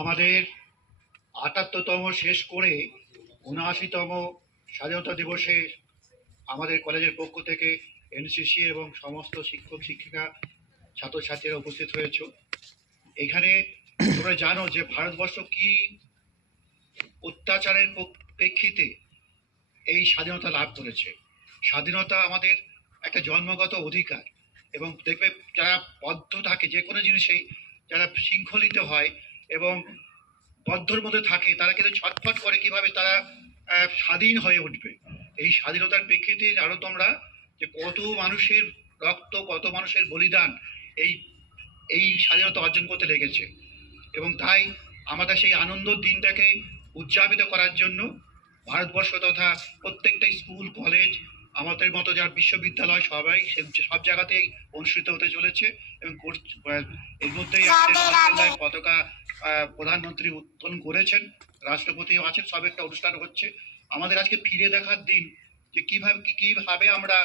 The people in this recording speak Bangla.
আমাদের ৭৮তম শেষ করে ৭৯তম স্বাধীনতা দিবসে আমাদের কলেজের পক্ষ থেকে এনসিসি এবং সমস্ত শিক্ষক শিক্ষিকা ছাত্রছাত্রীরা উপস্থিত হয়েছ। এখানে তোমরা জানো যে ভারতবর্ষ কি অত্যাচারের প্রেক্ষিতে এই স্বাধীনতা লাভ করেছে। স্বাধীনতা আমাদের একটা জন্মগত অধিকার, এবং দেখবে যারা বদ্ধ থাকে যে কোনো জিনিসেই, যারা শৃঙ্খলিত হয় এবং বদ্ধর মধ্যে থাকে, তারা কিন্তু ছটফট করে কিভাবে তারা স্বাধীন হয়ে উঠবে। এই স্বাধীনতার প্রেক্ষিতে জানো তোমরা যে কত মানুষের রক্ত, কত মানুষের বলিদান এই এই স্বাধীনতা অর্জন করতে লেগেছে। এবং তাই আমাদের সেই আনন্দ দিনটাকে উদযাপিত করার জন্য ভারতবর্ষ তথা প্রত্যেকটা স্কুল কলেজ, আমাদের মতো যারা বিশ্ববিদ্যালয়, সবাই সব জায়গাতেই অনুষ্ঠিত হতে চলেছে। এবং এর মধ্যেই আমাদের পতাকা প্রধানমন্ত্রী উত্তোলন করেছেন, রাষ্ট্রপতিও আছেন, সব একটা অনুষ্ঠান হচ্ছে। আমাদের আজকে ফিরে দেখার দিন যে কিভাবে আমরা